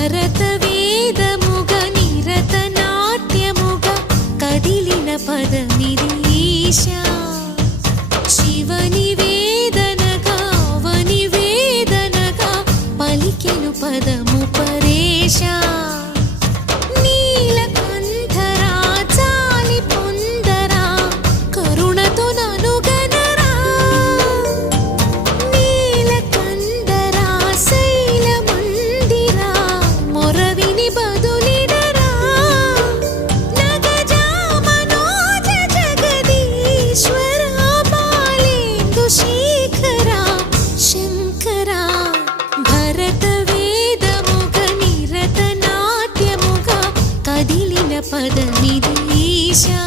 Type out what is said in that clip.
భరతవేదముగ నిరతనాట్యముగ కదిలిన పదమిది ఈశా శివని వేదనగా అవని వేదనగా పలికెను పదము పరేశా నీలకంఠరా చాలి పొందరా కరుణతో ననుగనరా నీలకంఠరా శైలమందిరా మొరవిని బదులిడరా నగజా మనోజ జగదీశ్వరా బాలేందు శేఖరా శంకరా భరతవేదముగ నిరతనాట్యముగ కదిలిన పదమిది ఈశా